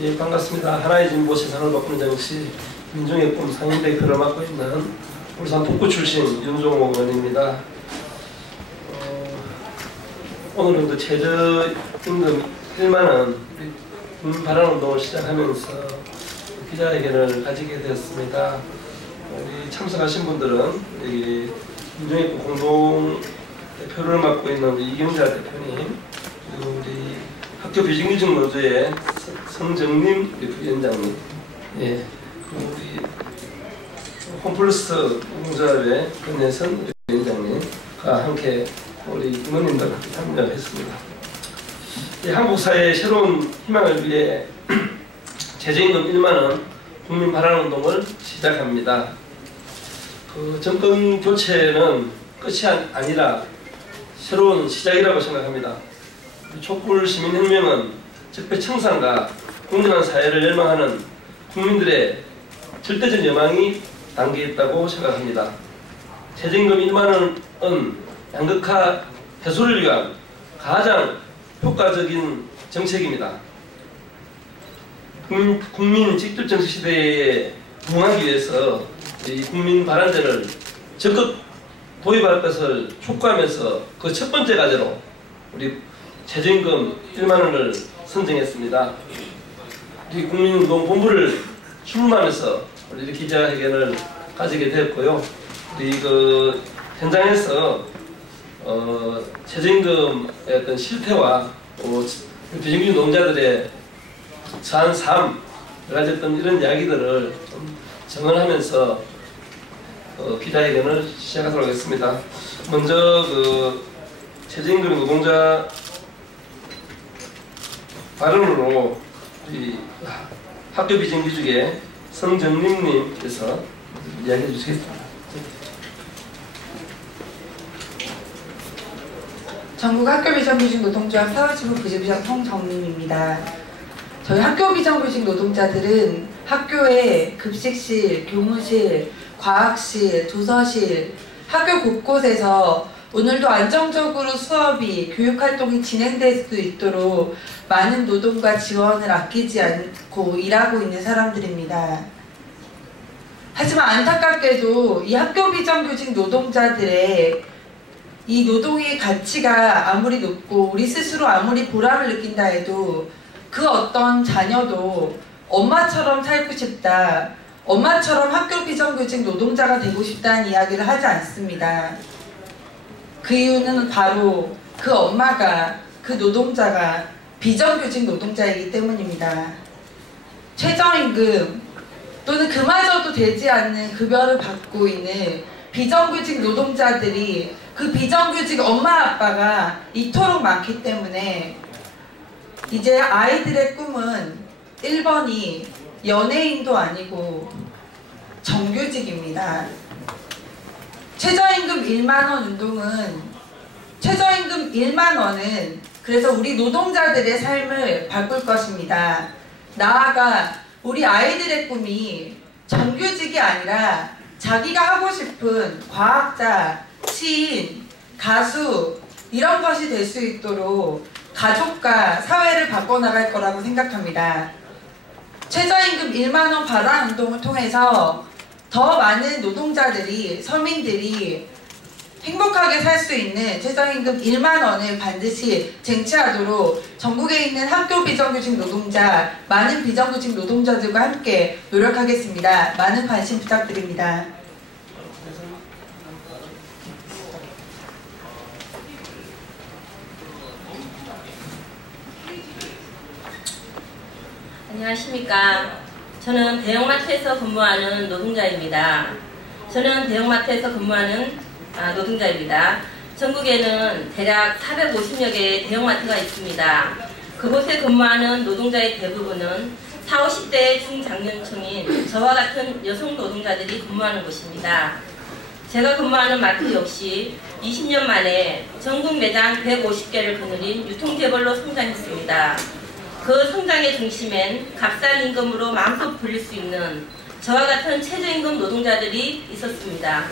예, 반갑습니다. 하나의 진보 세상을 바꾸는 정치 민중의 꿈 상임대표를 맡고 있는 울산 북구 출신 윤종옥 의원입니다. 오늘은 최저임금 1만원 국민발언운동을 시작하면서 기자회견을 가지게 되었습니다. 우리 참석하신 분들은 여기 민중의 꿈 공동대표를 맡고 있는 우리 이경자 대표님, 그리고 우리 학교 비정규직 노조의 성정님 부위원장님, 예, 그리고 우리 홈플러스 노동조합의 권혜선 위원장님과 함께 우리 임원님들 함께 참여했습니다. 예, 한국 사회의 새로운 희망을 위해 최저임금 1만원 국민 발언운동을 시작합니다. 그 정권 교체는 끝이 아니라 새로운 시작이라고 생각합니다. 촛불 시민혁명은 적폐청산과 공정한 사회를 열망하는 국민들의 절대적 여망이 담겨 있다고 생각합니다. 최저임금 1만원은 양극화 해소를 위한 가장 효과적인 정책입니다. 국민 직접 정치 시대에 부응하기 위해서 이 국민 발언제를 적극 도입할 것을 촉구하면서 그 첫 번째 과제로 우리 최저임금 1만원을 선정했습니다. 우리 국민운동본부를 출범하면서 우리 기자회견을 가지게 되었고요. 우리 그 현장에서 최저임금의 어떤 실태와 비정규직 노동자들의 처한 삶, 가졌던 이런 이야기들을 좀 정언하면서 기자회견을 시작하도록 하겠습니다. 먼저 그 최저임금 노동자 발언으로 우리 학교 비정규직의 성정림님께서 이야기해 주시겠습니다. 전국 학교 비정규직 노동조합 서울지부 부지부장 성정림입니다. 저희 학교 비정규직 노동자들은 학교에 급식실, 교무실, 과학실, 도서실, 학교 곳곳에서 오늘도 안정적으로 수업이, 교육활동이 진행될 수 있도록 많은 노동과 지원을 아끼지 않고 일하고 있는 사람들입니다. 하지만 안타깝게도 이 학교 비정규직 노동자들의 이 노동의 가치가 아무리 높고 우리 스스로 아무리 보람을 느낀다 해도 그 어떤 자녀도 엄마처럼 살고 싶다, 엄마처럼 학교 비정규직 노동자가 되고 싶다는 이야기를 하지 않습니다. 그 이유는 바로 그 엄마가, 그 노동자가 비정규직 노동자이기 때문입니다. 최저임금 또는 그마저도 되지 않는 급여를 받고 있는 비정규직 노동자들이, 그 비정규직 엄마 아빠가 이토록 많기 때문에 이제 아이들의 꿈은 1번이 연예인도 아니고 정규직입니다. 최저임금 1만원 운동은, 최저임금 1만원은 그래서 우리 노동자들의 삶을 바꿀 것입니다. 나아가 우리 아이들의 꿈이 정규직이 아니라 자기가 하고 싶은 과학자, 시인, 가수 이런 것이 될 수 있도록 가족과 사회를 바꿔나갈 거라고 생각합니다. 최저임금 1만원 발언 운동을 통해서 더 많은 노동자들이, 서민들이 행복하게 살 수 있는 최저임금 1만원을 반드시 쟁취하도록 전국에 있는 학교 비정규직 노동자, 많은 비정규직 노동자들과 함께 노력하겠습니다. 많은 관심 부탁드립니다. 안녕하십니까. 저는 대형마트에서 근무하는 노동자입니다. 전국에는 대략 450여 개의 대형마트가 있습니다. 그곳에 근무하는 노동자의 대부분은 40, 50대의 중장년층인 저와 같은 여성 노동자들이 근무하는 곳입니다. 제가 근무하는 마트 역시 20년 만에 전국 매장 150개를 거느린 유통재벌로 성장했습니다. 그 성장의 중심엔 값싼 임금으로 마음껏 불릴 수 있는 저와 같은 최저임금 노동자들이 있었습니다.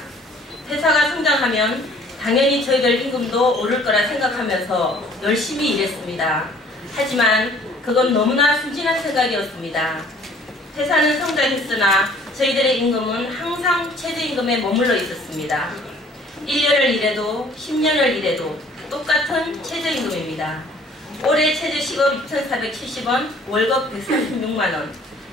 회사가 성장하면 당연히 저희들 임금도 오를 거라 생각하면서 열심히 일했습니다. 하지만 그건 너무나 순진한 생각이었습니다. 회사는 성장했으나 저희들의 임금은 항상 최저임금에 머물러 있었습니다. 1년을 일해도 10년을 일해도 똑같은 최저임금입니다. 올해 최저시급 2,470원, 월급 136만원.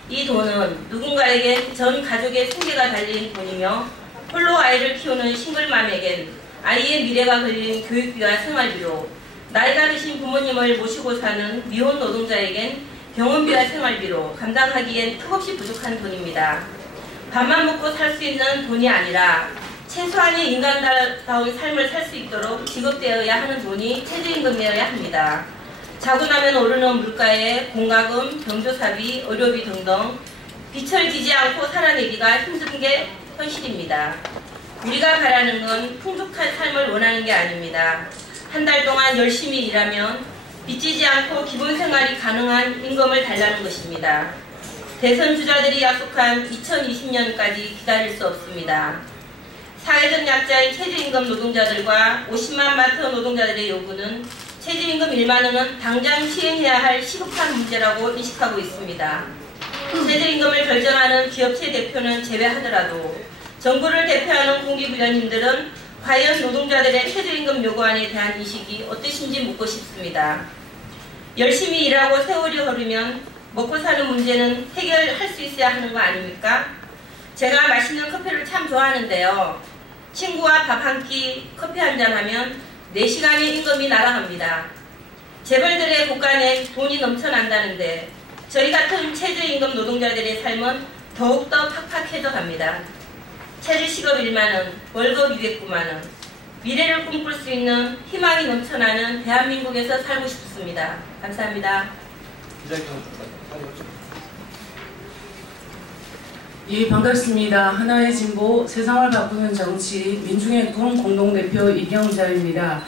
이 돈은 누군가에겐 전 가족의 생계가 달린 돈이며 홀로 아이를 키우는 싱글맘에겐 아이의 미래가 걸린 교육비와 생활비로, 나이가 드신 부모님을 모시고 사는 미혼 노동자에겐 병원비와 생활비로 감당하기엔 턱없이 부족한 돈입니다. 밥만 먹고 살 수 있는 돈이 아니라 최소한의 인간다운 삶을 살 수 있도록 지급되어야 하는 돈이 최저임금이어야 합니다. 자고 나면 오르는 물가에 공과금, 병조사비, 의료비 등등 비철지지 않고 살아내기가 힘든 게 현실입니다. 우리가 바라는 건 풍족한 삶을 원하는 게 아닙니다. 한 달 동안 열심히 일하면 빚지지 않고 기본 생활이 가능한 임금을 달라는 것입니다. 대선 주자들이 약속한 2020년까지 기다릴 수 없습니다. 사회적 약자인 최저임금 노동자들과 50만 마트 노동자들의 요구는 최저임금 1만 원은 당장 시행해야 할 시급한 문제라고 인식하고 있습니다. 최저임금을 결정하는 기업체 대표는 제외하더라도 정부를 대표하는 공기부장님들은 과연 노동자들의 최저임금 요구안에 대한 인식이 어떠신지 묻고 싶습니다. 열심히 일하고 세월이 흐르면 먹고 사는 문제는 해결할 수 있어야 하는 거 아닙니까? 제가 맛있는 커피를 참 좋아하는데요. 친구와 밥 한 끼, 커피 한잔 하면 4시간의 임금이 날아갑니다. 재벌들의 곳간에 돈이 넘쳐난다는데 저희 같은 최저임금 노동자들의 삶은 더욱더 팍팍해져 갑니다. 최저시급 1만원, 월급 209만원, 미래를 꿈꿀 수 있는 희망이 넘쳐나는 대한민국에서 살고 싶습니다. 감사합니다. 예, 반갑습니다. 하나의 진보, 세상을 바꾸는 정치, 민중의 꿈 공동대표 이경자입니다.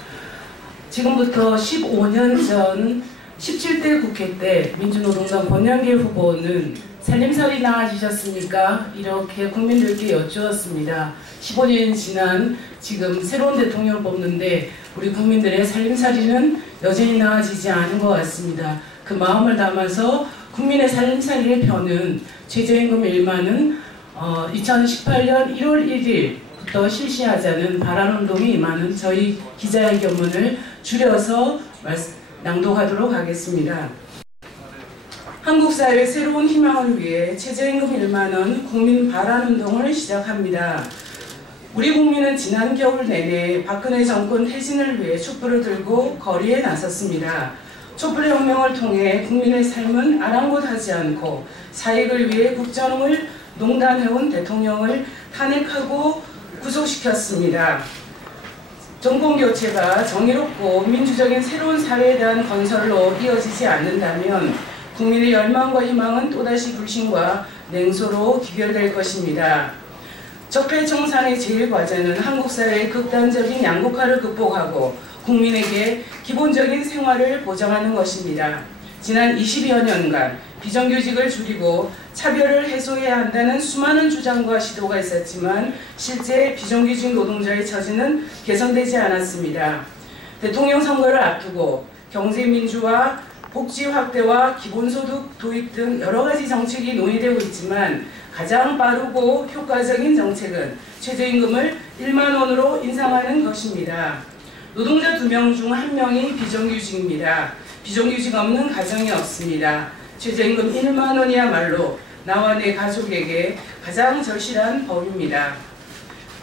지금부터 15년 전 17대 국회 때 민주노동당 권영길 후보는 살림살이 나아지셨습니까? 이렇게 국민들께 여쭈었습니다. 15년이 지난 지금 새로운 대통령을 뽑는데 우리 국민들의 살림살이는 여전히 나아지지 않은 것 같습니다. 그 마음을 담아서 국민의 살림살이를 펴는 최저임금 1만은 2018년 1월 1일부터 실시하자는 발안운동에 임하는 저희 기자회견문을 줄여서 낭독하도록 하겠습니다. 한국사회의 새로운 희망을 위해 최저임금 1만원 국민 발안운동을 시작합니다. 우리 국민은 지난 겨울 내내 박근혜 정권 퇴진을 위해 촛불을 들고 거리에 나섰습니다. 촛불혁명을 통해 국민의 삶은 아랑곳하지 않고 사익을 위해 국정을 농단해온 대통령을 탄핵하고 구속시켰습니다. 정권교체가 정의롭고 민주적인 새로운 사회에 대한 건설로 이어지지 않는다면 국민의 열망과 희망은 또다시 불신과 냉소로 귀결될 것입니다. 적폐청산의 제일 과제는 한국 사회의 극단적인 양극화를 극복하고 국민에게 기본적인 생활을 보장하는 것입니다. 지난 20여 년간 비정규직을 줄이고 차별을 해소해야 한다는 수많은 주장과 시도가 있었지만 실제 비정규직 노동자의 처지는 개선되지 않았습니다. 대통령 선거를 앞두고 경제민주화, 복지 확대와 기본소득 도입 등 여러가지 정책이 논의되고 있지만 가장 빠르고 효과적인 정책은 최저임금을 1만 원으로 인상하는 것입니다. 노동자 2명 중 1명이 비정규직입니다. 비정규직 없는 가정이 없습니다. 최저임금 1만 원이야말로 나와 내 가족에게 가장 절실한 법입니다.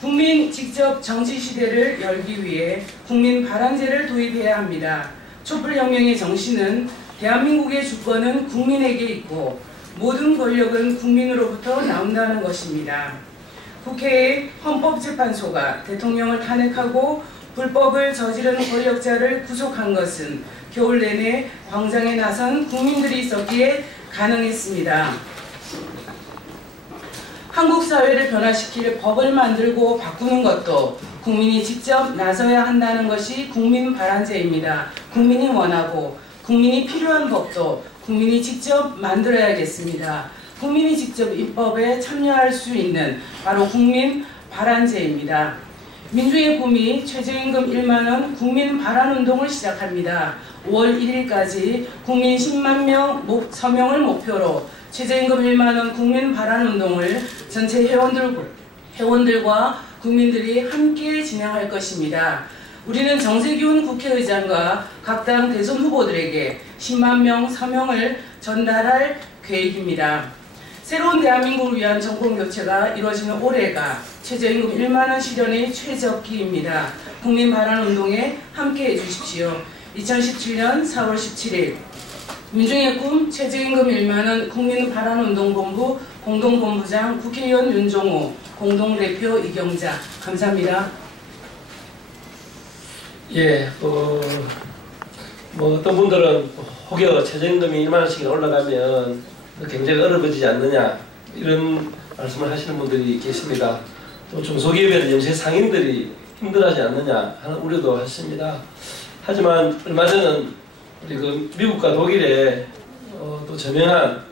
국민 직접 정치 시대를 열기 위해 국민 발안제를 도입해야 합니다. 촛불혁명의 정신은 대한민국의 주권은 국민에게 있고 모든 권력은 국민으로부터 나온다는 것입니다. 국회의 헌법재판소가 대통령을 탄핵하고 불법을 저지른 권력자를 구속한 것은 겨울 내내 광장에 나선 국민들이 있었기에 가능했습니다. 한국 사회를 변화시킬 법을 만들고 바꾸는 것도 국민이 직접 나서야 한다는 것이 국민 발안제입니다. 국민이 원하고 국민이 필요한 법도 국민이 직접 만들어야겠습니다. 국민이 직접 입법에 참여할 수 있는 바로 국민 발안제입니다. 민주의 꿈이 최저임금 1만원 국민 발안운동을 시작합니다. 5월 1일까지 국민 10만 명 서명을 목표로 최저임금 1만원 국민 발안운동을 전체 회원들과 국민들이 함께 진행할 것입니다. 우리는 정세균 국회의장과 각 당 대선 후보들에게 10만 명 서명을 전달할 계획입니다. 새로운 대한민국을 위한 정권교체가 이루어지는 올해가 최저임금 1만원 실현의 최적기입니다. 국민 발안운동에 함께해 주십시오. 2017년 4월 17일 민중의 꿈 최저임금 1만원 국민 발안운동본부 공동본부장 국회의원 윤종호, 공동대표 이경자. 감사합니다. 예, 어떤 분들은 혹여 최저임금이 1만원씩 올라가면 경제가 어려워지지 않느냐 이런 말씀을 하시는 분들이 계십니다. 또 중소기업의 영세 상인들이 힘들어하지 않느냐 하는 우려도 하십니다. 하지만 얼마 전에 우리 미국과 독일에 또 저명한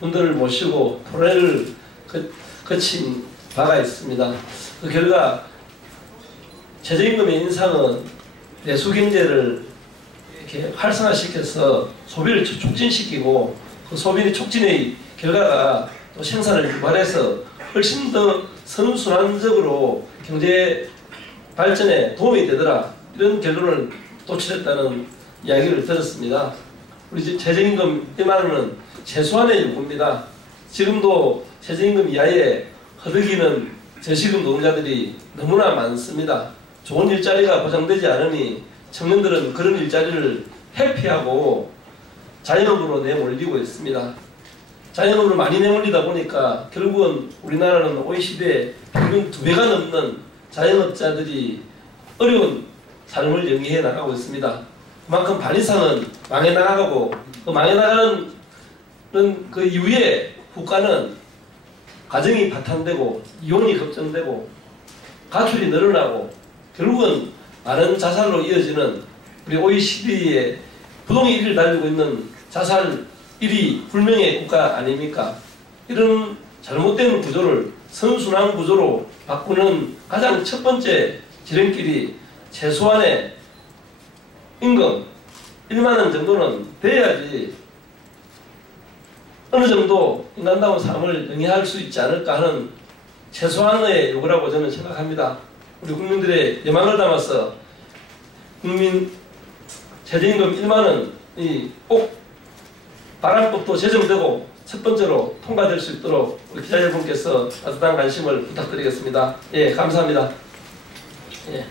분들을 모시고 토론회를 거친 바가 있습니다. 그 결과 최저임금의 인상은 내수경제를 이렇게 활성화시켜서 소비를 촉진시키고 그 소비 촉진의 결과가 또 생산을 유발해서 훨씬 더 선순환적으로 경제 발전에 도움이 되더라 이런 결론을 도출했다는 이야기를 들었습니다. 우리 최저임금 1만원은 최소한의 요구입니다. 지금도 최저임금 이하에 허덕이는 저시급 노동자들이 너무나 많습니다. 좋은 일자리가 보장되지 않으니 청년들은 그런 일자리를 회피하고 자영업으로 내몰리고 있습니다. 자영업으로 많이 내몰리다 보니까 결국은 우리나라는 OECD의 평균 2배가 넘는 자영업자들이 어려운 삶을 영위해 나가고 있습니다. 그만큼 반 이상은 망해 나가고 그 망해 나가는 그 이후에 국가는 가정이 파탄되고 이혼이 걱정되고 가출이 늘어나고 결국은 많은 자살로 이어지는 우리 OECD의 부동의 1위를 달리고 있는 자살 1위 불명의 국가 아닙니까? 이런 잘못된 구조를 선순환 구조로 바꾸는 가장 첫 번째 지름길이 최소한의 임금 1만원 정도는 돼야지 어느 정도 인간다운 삶을 영위할 수 있지 않을까 하는 최소한의 요구라고 저는 생각합니다. 우리 국민들의 여망을 담아서 국민 최저임금 1만원이 꼭 발안법도 제정되고 첫 번째로 통과될 수 있도록 우리 기자 여러분께서 따뜻한 관심을 부탁드리겠습니다. 예, 감사합니다. 예.